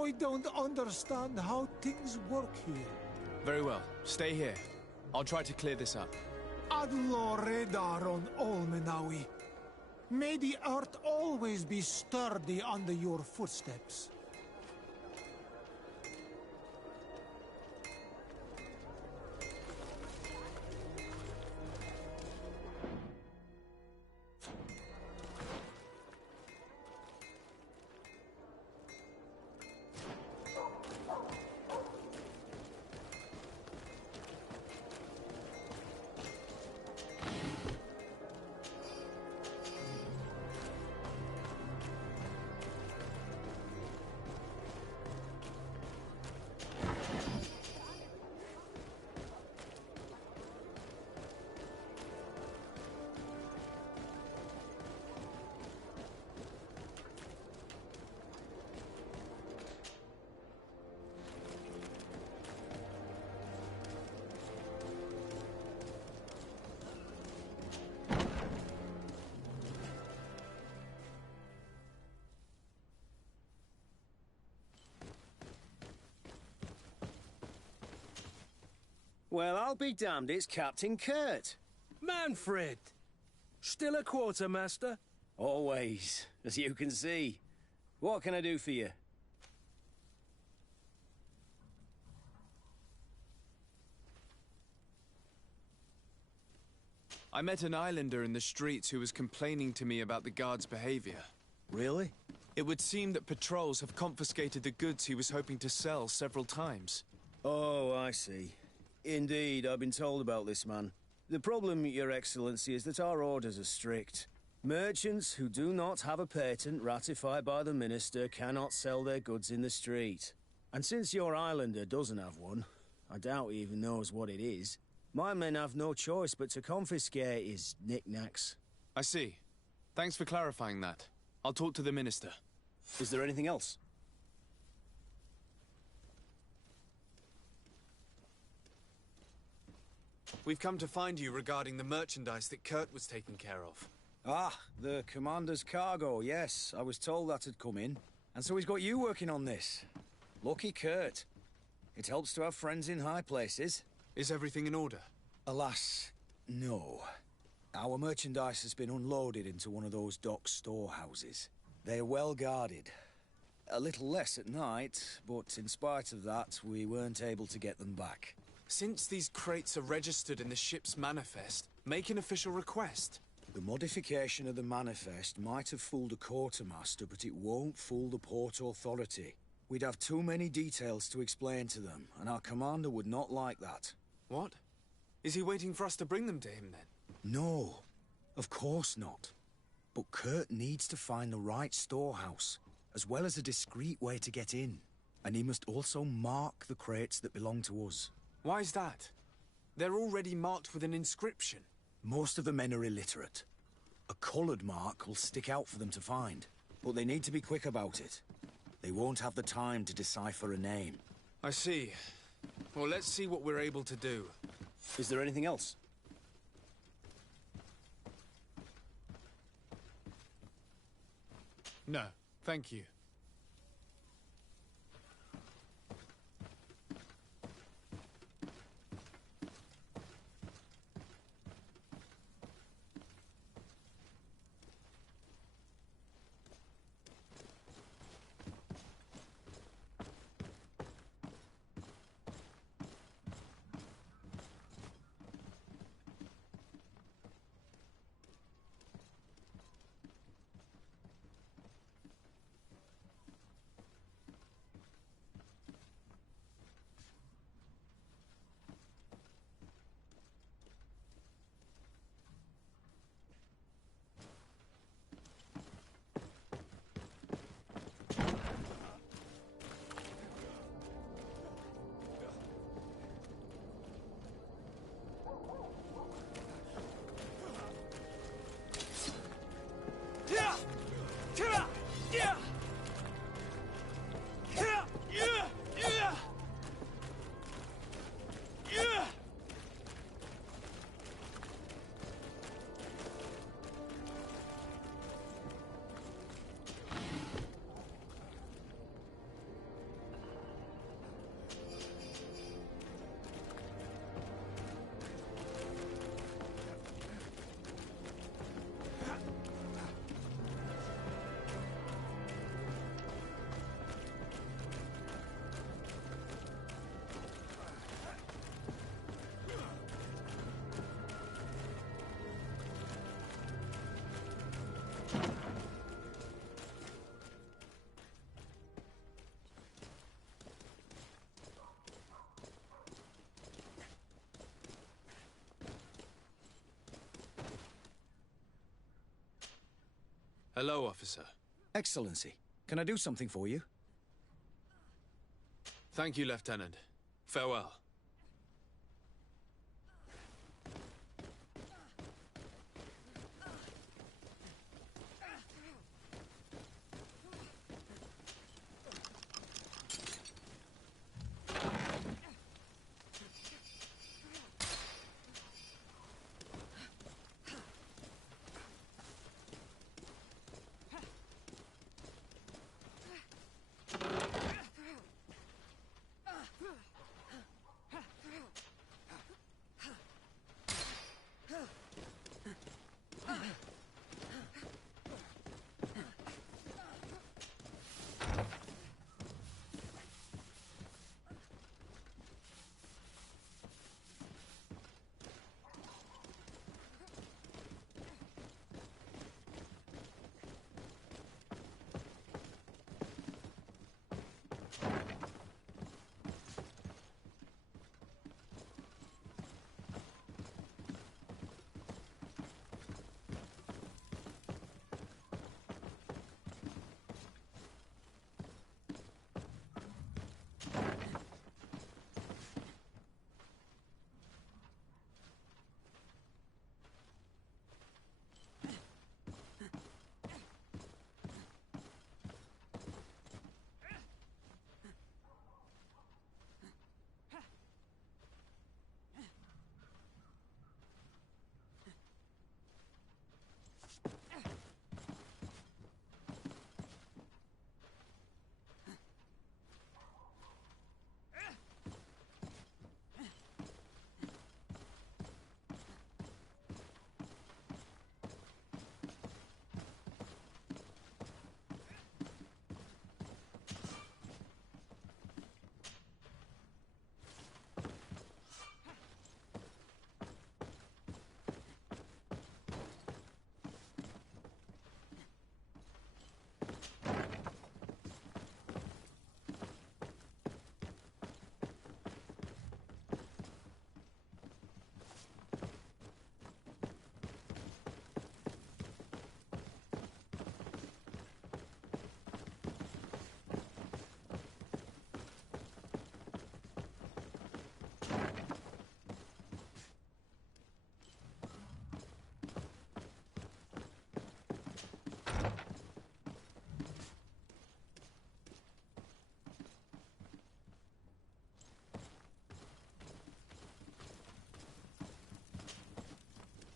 I don't understand how things work here. Very well. Stay here. I'll try to clear this up. Adlo Redar on Olmenawi. May the earth always be sturdy under your footsteps. Well, I'll be damned, it's Captain Kurt. Manfred! Still a quartermaster? Always, as you can see. What can I do for you? I met an islander in the streets who was complaining to me about the guard's behavior. Really? It would seem that patrols have confiscated the goods he was hoping to sell several times. Oh, I see. Indeed, I've been told about this man. The problem, Your Excellency, is that our orders are strict. Merchants who do not have a patent ratified by the Minister cannot sell their goods in the street. And since your islander doesn't have one, I doubt he even knows what it is, my men have no choice but to confiscate his knickknacks. I see. Thanks for clarifying that. I'll talk to the Minister. Is there anything else? We've come to find you regarding the merchandise that Kurt was taking care of. Ah, the Commander's cargo, yes. I was told that had come in. And so he's got you working on this. Lucky Kurt. It helps to have friends in high places. Is everything in order? Alas, no. Our merchandise has been unloaded into one of those dock storehouses. They're well guarded. A little less at night, but in spite of that, we weren't able to get them back. Since these crates are registered in the ship's manifest, make an official request. The modification of the manifest might have fooled a quartermaster, but it won't fool the Port Authority. We'd have too many details to explain to them, and our commander would not like that. What? Is he waiting for us to bring them to him, then? No, of course not. But Kurt needs to find the right storehouse, as well as a discreet way to get in. And he must also mark the crates that belong to us. Why's that? They're already marked with an inscription. Most of the men are illiterate. A coloured mark will stick out for them to find, but they need to be quick about it. They won't have the time to decipher a name. I see. Well, let's see what we're able to do. Is there anything else? No, thank you. Hello, officer. Excellency, can I do something for you? Thank you, Lieutenant. Farewell.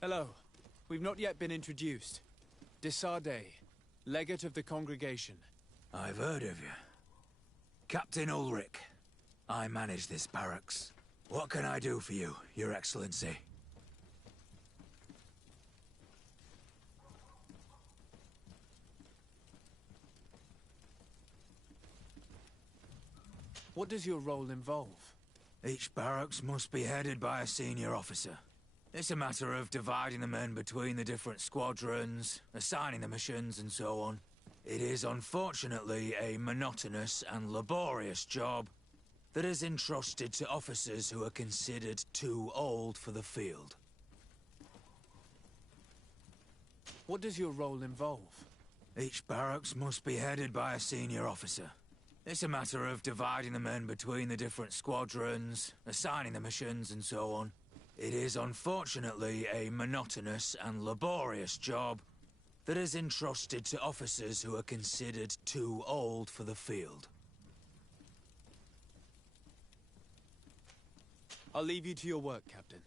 Hello. We've not yet been introduced. Desarde, legate of the congregation. I've heard of you. Captain Ulrich. I manage this barracks. What can I do for you, Your Excellency? What does your role involve? Each barracks must be headed by a senior officer. It's a matter of dividing the men between the different squadrons, assigning the missions, and so on. It is unfortunately a monotonous and laborious job that is entrusted to officers who are considered too old for the field. What does your role involve? Each barracks must be headed by a senior officer. It's a matter of dividing the men between the different squadrons, assigning the missions, and so on. It is unfortunately a monotonous and laborious job that is entrusted to officers who are considered too old for the field. I'll leave you to your work, Captain.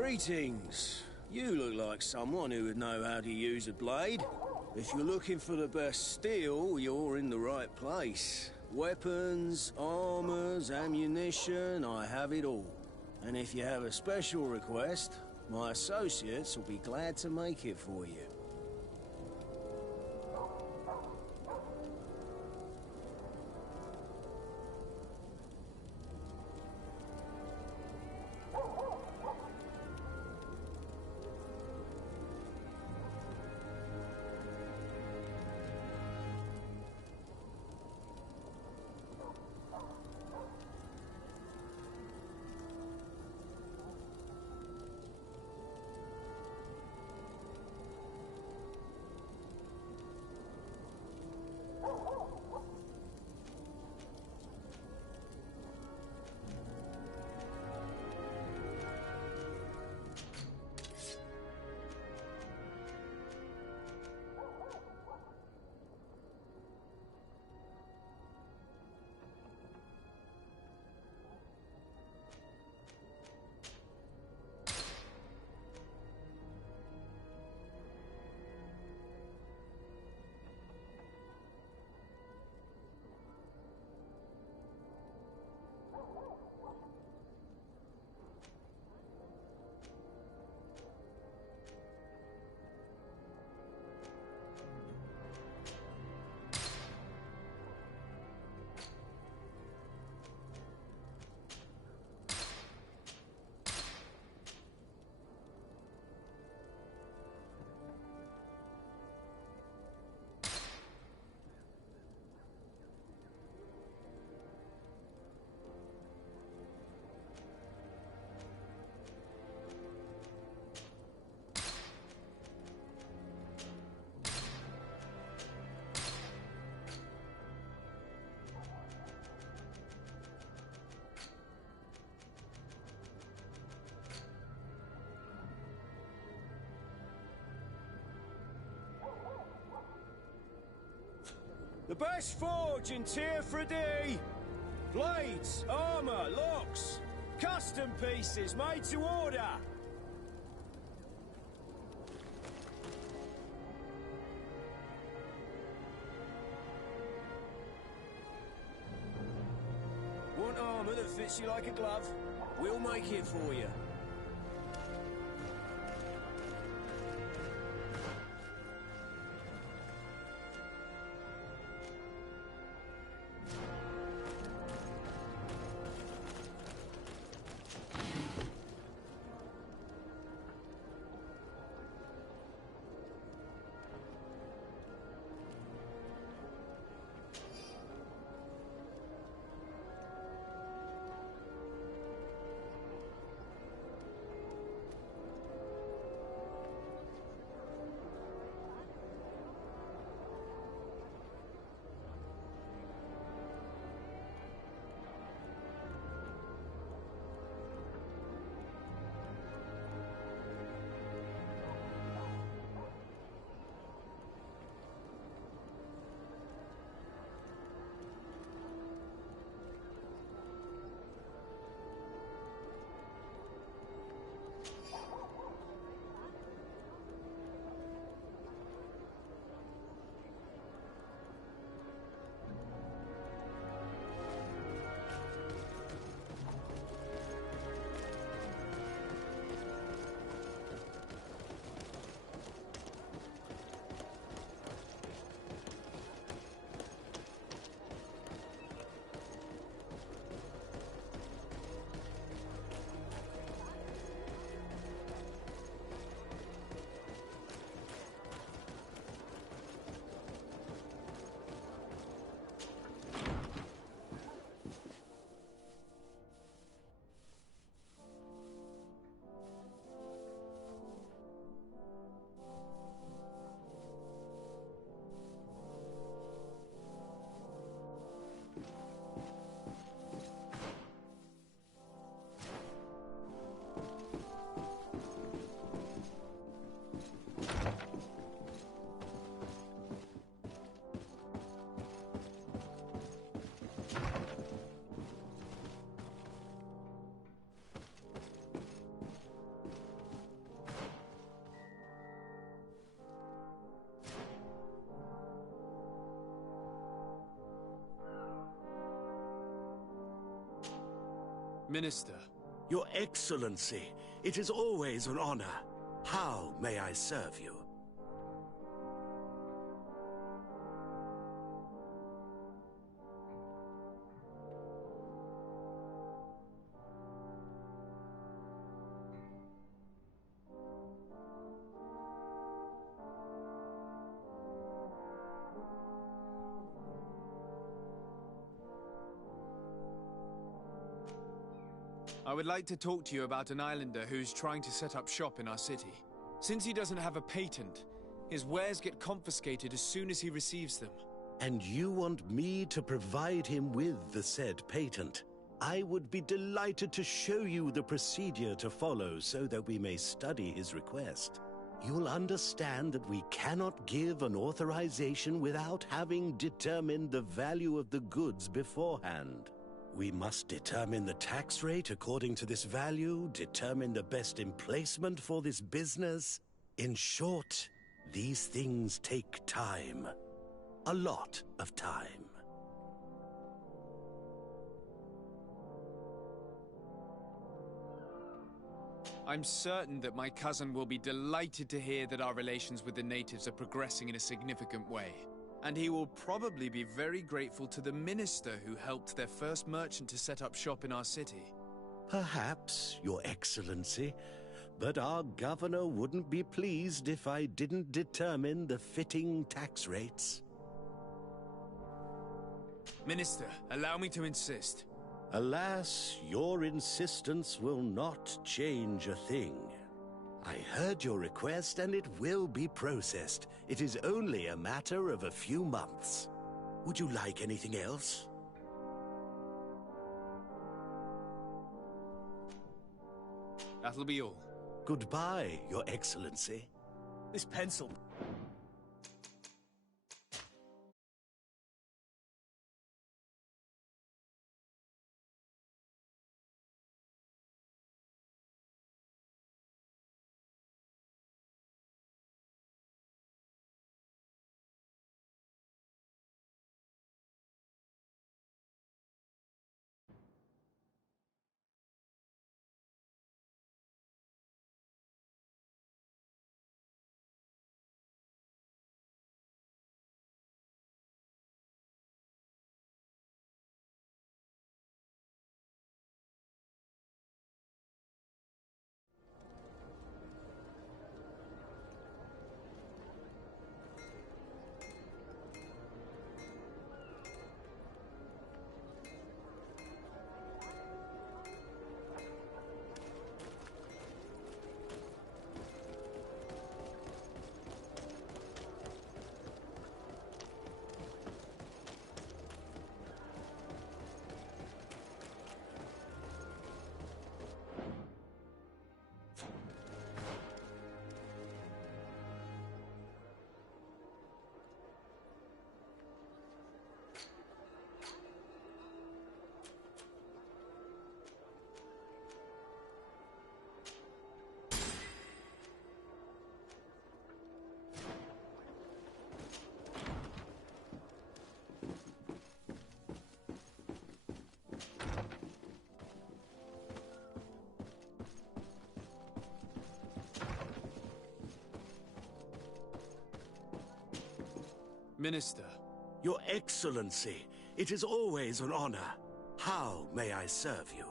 Greetings. You look like someone who would know how to use a blade. If you're looking for the best steel, you're in the right place. Weapons, armors, ammunition, I have it all. And if you have a special request, my associates will be glad to make it for you. The best forge in Tier 3D! Blades, armor, locks, custom pieces made to order! Want armor that fits you like a glove? We'll make it for you. Minister. Your Excellency, it is always an honor. How may I serve you? I would like to talk to you about an islander who's trying to set up shop in our city. Since he doesn't have a patent, his wares get confiscated as soon as he receives them. And you want me to provide him with the said patent? I would be delighted to show you the procedure to follow so that we may study his request. You'll understand that we cannot give an authorization without having determined the value of the goods beforehand. We must determine the tax rate according to this value, determine the best emplacement for this business. In short, these things take time. A lot of time. I'm certain that my cousin will be delighted to hear that our relations with the natives are progressing in a significant way. And he will probably be very grateful to the minister who helped their first merchant to set up shop in our city. Perhaps, Your Excellency, but our governor wouldn't be pleased if I didn't determine the fitting tax rates. Minister, allow me to insist. Alas, your insistence will not change a thing. I heard your request and it will be processed. It is only a matter of a few months. Would you like anything else? That'll be all. Goodbye, Your Excellency. This pencil. Minister. Your Excellency, it is always an honor. How may I serve you?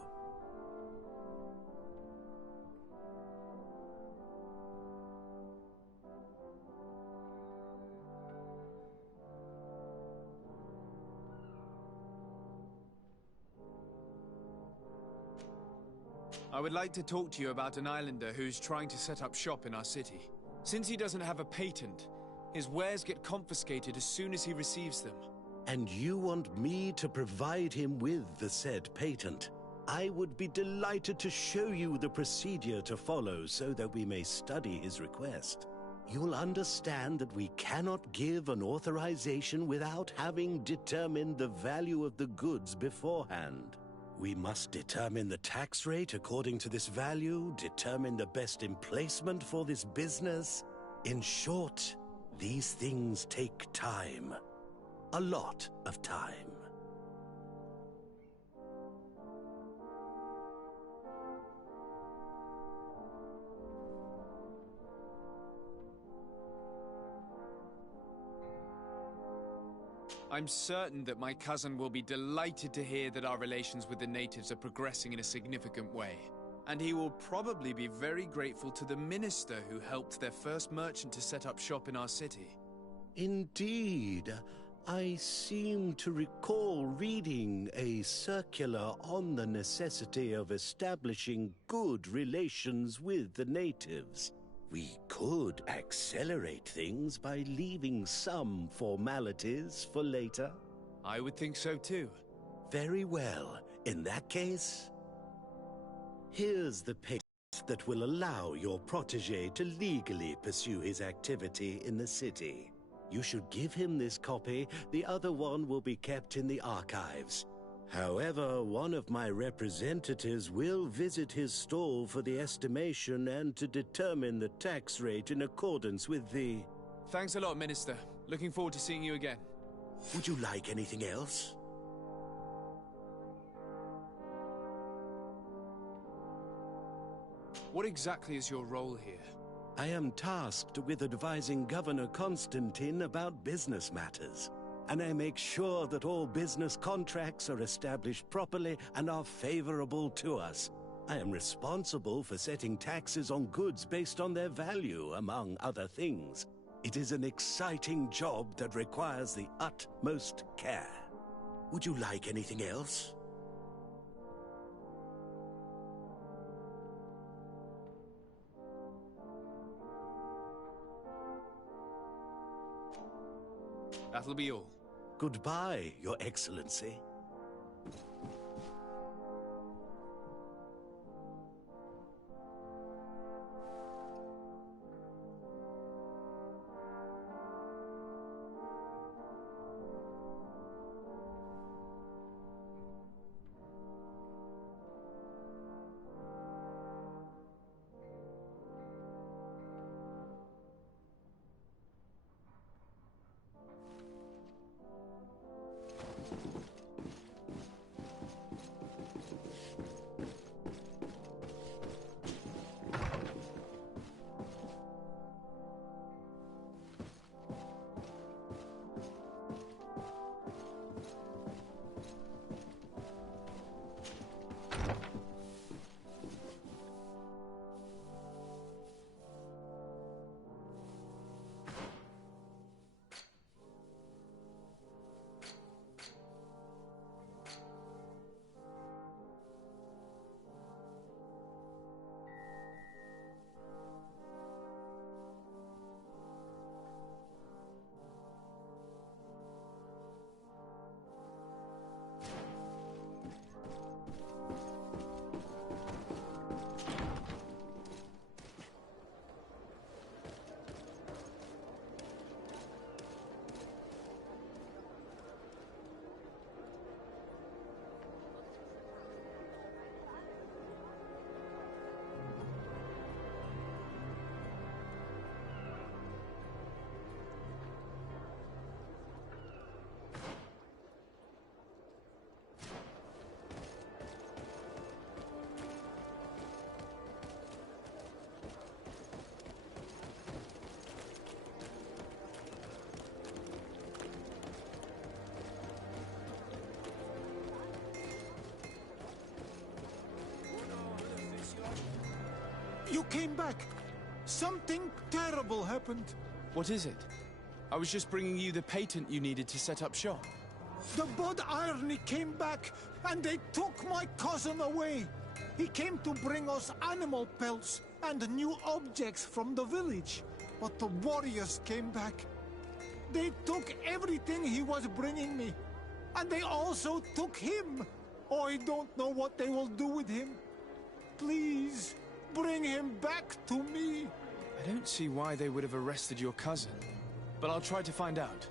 I would like to talk to you about an islander who's trying to set up shop in our city. Since he doesn't have a patent, his wares get confiscated as soon as he receives them. And you want me to provide him with the said patent? I would be delighted to show you the procedure to follow so that we may study his request. You'll understand that we cannot give an authorization without having determined the value of the goods beforehand. We must determine the tax rate according to this value, determine the best emplacement for this business. In short, these things take time. A lot of time. I'm certain that my cousin will be delighted to hear that our relations with the natives are progressing in a significant way. And he will probably be very grateful to the minister who helped their first merchant to set up shop in our city. Indeed. I seem to recall reading a circular on the necessity of establishing good relations with the natives. We could accelerate things by leaving some formalities for later. I would think so too. Very well. In that case, here's the patent that will allow your protege to legally pursue his activity in the city. You should give him this copy. The other one will be kept in the archives. However, one of my representatives will visit his stall for the estimation and to determine the tax rate in accordance with the... Thanks a lot, Minister. Looking forward to seeing you again. Would you like anything else? What exactly is your role here? I am tasked with advising Governor Constantine about business matters, and I make sure that all business contracts are established properly and are favorable to us. I am responsible for setting taxes on goods based on their value, among other things. It is an exciting job that requires the utmost care. Would you like anything else? That'll be all. Goodbye, Your Excellency. You came back. Something terrible happened. What is it? I was just bringing you the patent you needed to set up shop. The Bod Irony came back, and they took my cousin away. He came to bring us animal pelts and new objects from the village. But the warriors came back. They took everything he was bringing me. And they also took him. Oh, I don't know what they will do with him. Please, bring him back to me. I don't see why they would have arrested your cousin, but I'll try to find out.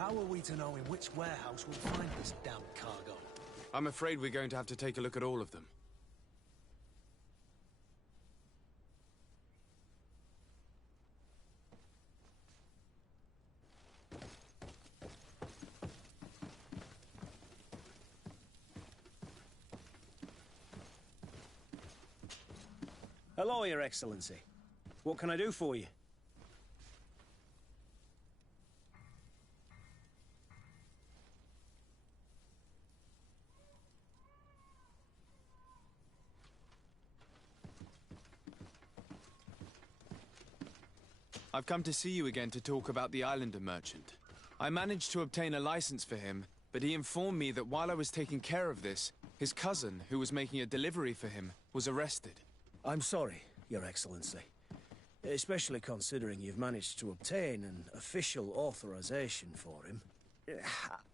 How are we to know in which warehouse we'll find this damn cargo? I'm afraid we're going to have to take a look at all of them. Hello, Your Excellency. What can I do for you? I've come to see you again to talk about the Islander merchant. I managed to obtain a license for him, but he informed me that while I was taking care of this, his cousin, who was making a delivery for him, was arrested. I'm sorry, Your Excellency. Especially considering you've managed to obtain an official authorization for him.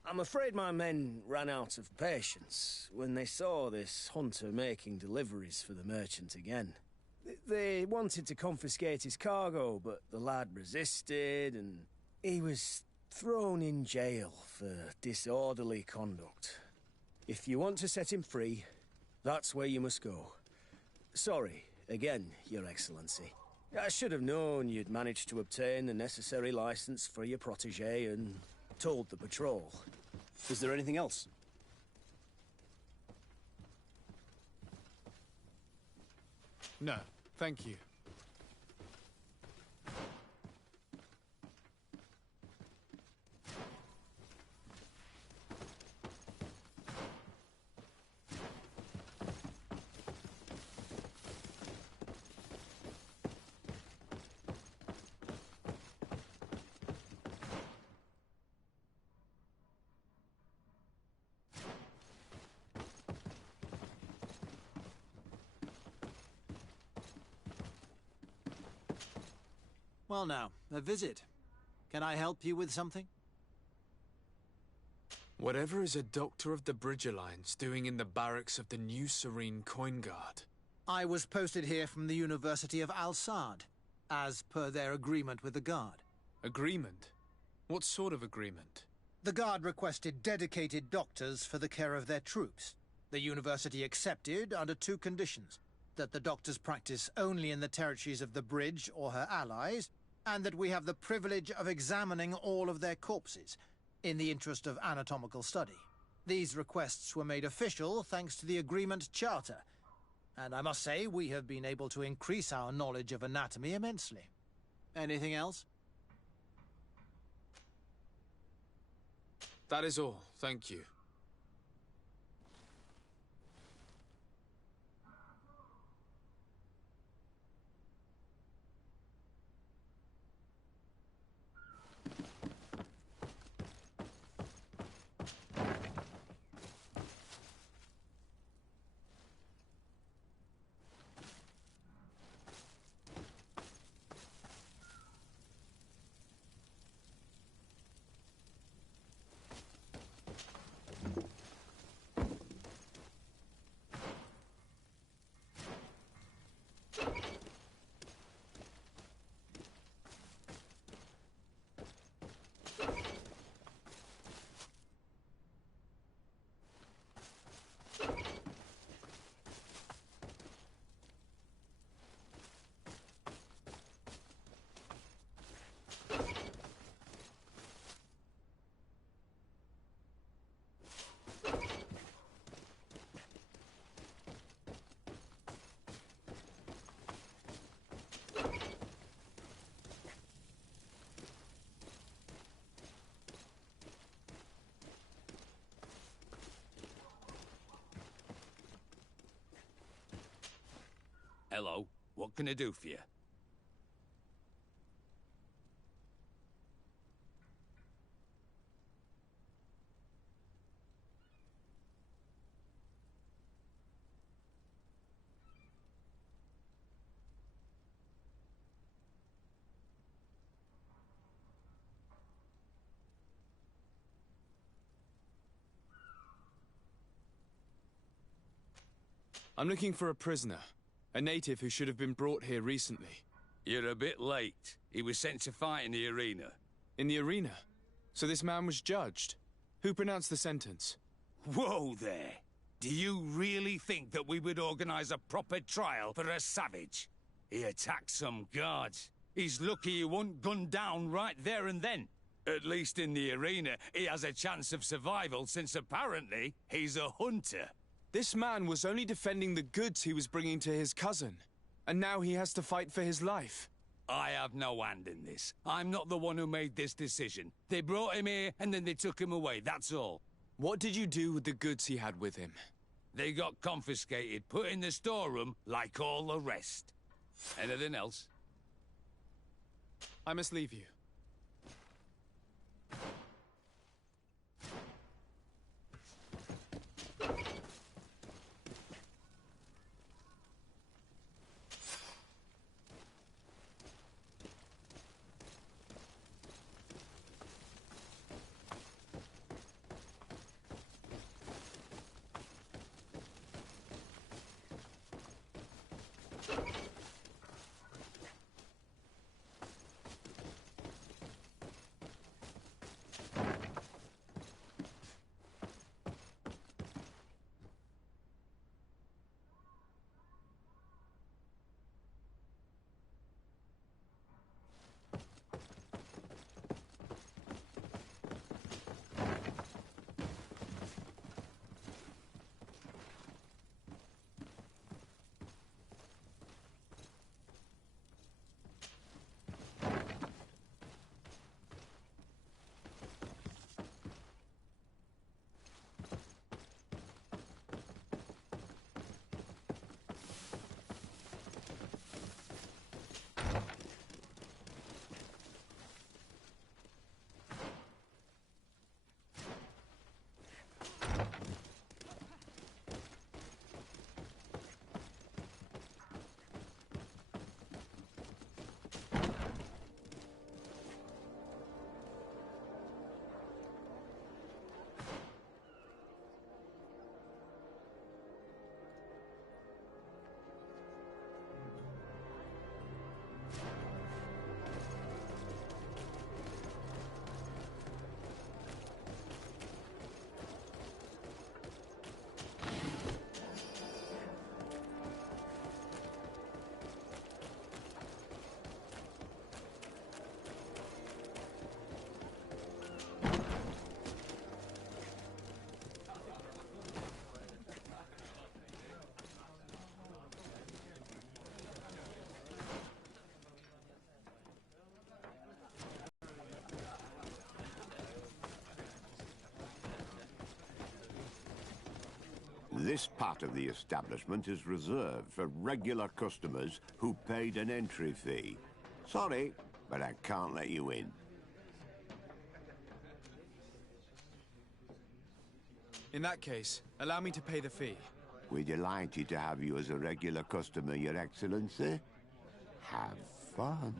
I'm afraid my men ran out of patience when they saw this hunter making deliveries for the merchant again. They wanted to confiscate his cargo, but the lad resisted, and he was thrown in jail for disorderly conduct. If you want to set him free, that's where you must go. Sorry, again, Your Excellency. I should have known you'd managed to obtain the necessary license for your protégé and told the patrol. Is there anything else? No, thank you. Well now, a visit. Can I help you with something? Whatever is a doctor of the Bridge Alliance doing in the barracks of the New Serene Coin Guard? I was posted here from the University of Al-Sad, as per their agreement with the Guard. Agreement? What sort of agreement? The Guard requested dedicated doctors for the care of their troops. The University accepted under two conditions: that the doctors practice only in the territories of the Bridge or her allies, and that we have the privilege of examining all of their corpses, in the interest of anatomical study. These requests were made official thanks to the Agreement Charter, and I must say we have been able to increase our knowledge of anatomy immensely. Anything else? That is all, thank you. Hello, what can I do for you? I'm looking for a prisoner. A native who should have been brought here recently. You're a bit late. He was sent to fight in the arena. In the arena? So this man was judged. Who pronounced the sentence? Whoa there! Do you really think that we would organize a proper trial for a savage? He attacked some guards. He's lucky he wasn't gunned down right there and then. At least in the arena, he has a chance of survival since apparently he's a hunter. This man was only defending the goods he was bringing to his cousin. And now he has to fight for his life. I have no hand in this. I'm not the one who made this decision. They brought him here and then they took him away, that's all. What did you do with the goods he had with him? They got confiscated, put in the storeroom like all the rest. Anything else? I must leave you. This part of the establishment is reserved for regular customers who paid an entry fee. Sorry, but I can't let you in. In that case, allow me to pay the fee. We're delighted to have you as a regular customer, Your Excellency. Have fun.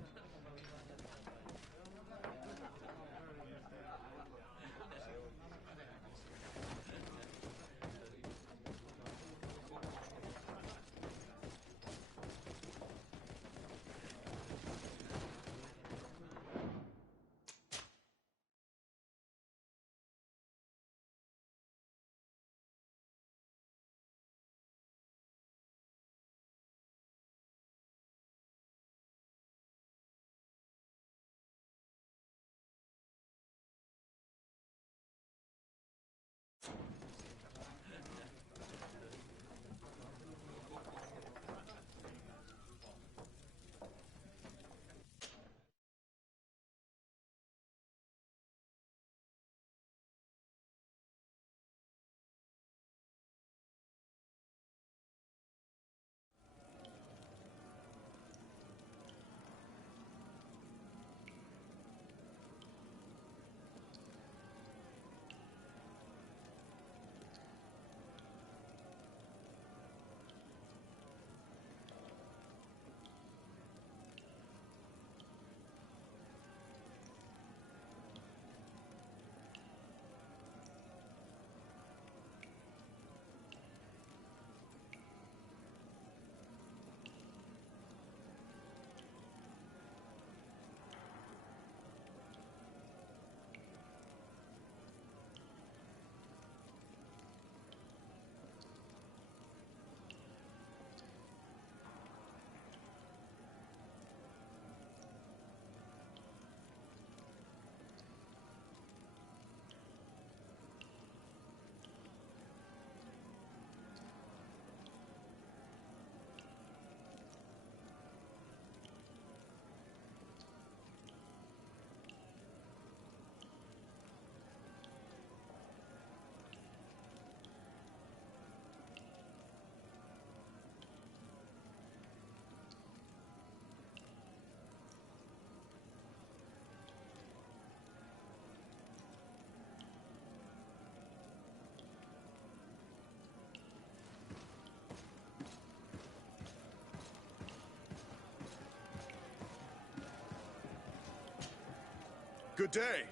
Good day,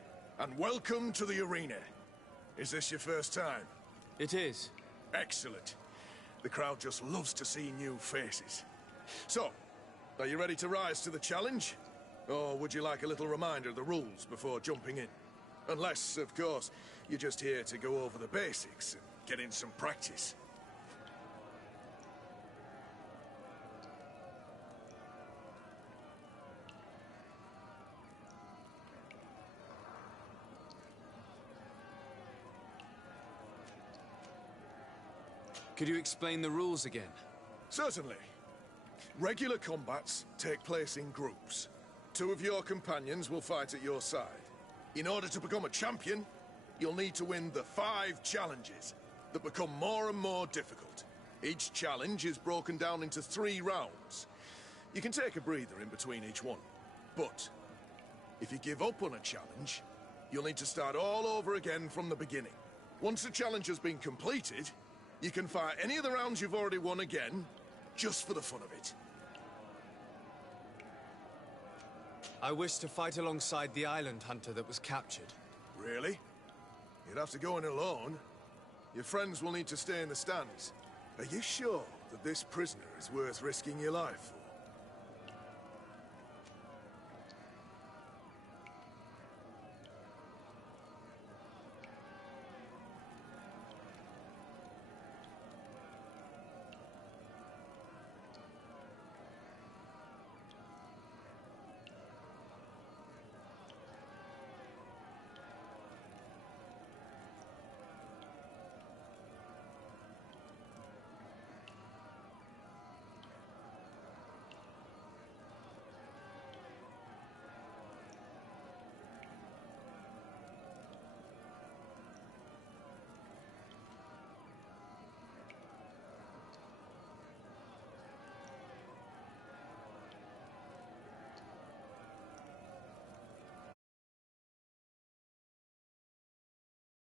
and welcome to the arena. Is this your first time? It is. Excellent. The crowd just loves to see new faces. So, are you ready to rise to the challenge? Or would you like a little reminder of the rules before jumping in? Unless, of course, you're just here to go over the basics and get in some practice. Could you explain the rules again? Certainly. Regular combats take place in groups. 2 of your companions will fight at your side. In order to become a champion, you'll need to win the 5 challenges that become more and more difficult. Each challenge is broken down into 3 rounds. You can take a breather in between each one. But if you give up on a challenge, you'll need to start all over again from the beginning. Once the challenge has been completed, you can fight any of the rounds you've already won again, just for the fun of it. I wish to fight alongside the island hunter that was captured. Really? You'd have to go in alone. Your friends will need to stay in the stands. Are you sure that this prisoner is worth risking your life for?